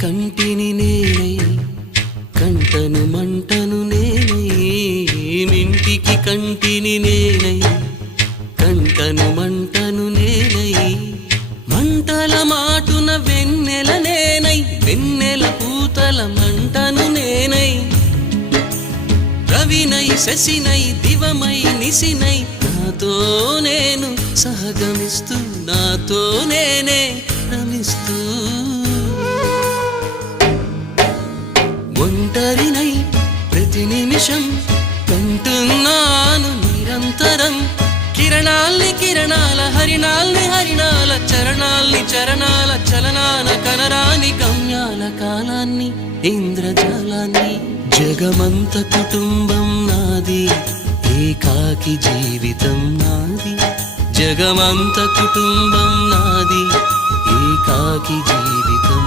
కంటిని నేనై కంటను మంటను నేనై మింటికి కంటిని నేనై కంటను మంటను నేనై మంటల మాటున వెన్నెల నేనై వెన్నెల పూతల మంటను నేనై రవినై శశినై దివమై నిశినై నాతో నేను సహగమిస్తూ నాతో నేనే రమిస్తూ ఒంటరినై ప్రతి నిమిషం కంటున్నాను నిరంతరం కిరణాల్ని కిరణాల హరిణాల్ని హరిణాల చరణాల్ని చరణాల చలనాన కనరాని గమ్యాల కాలాన్ని ఇంద్రజాలాన్ని జగమంత కుటుంబం నాది ఏకాకి జీవితం నాది జగమంత కుటుంబం నాది ఏకాకి జీవితం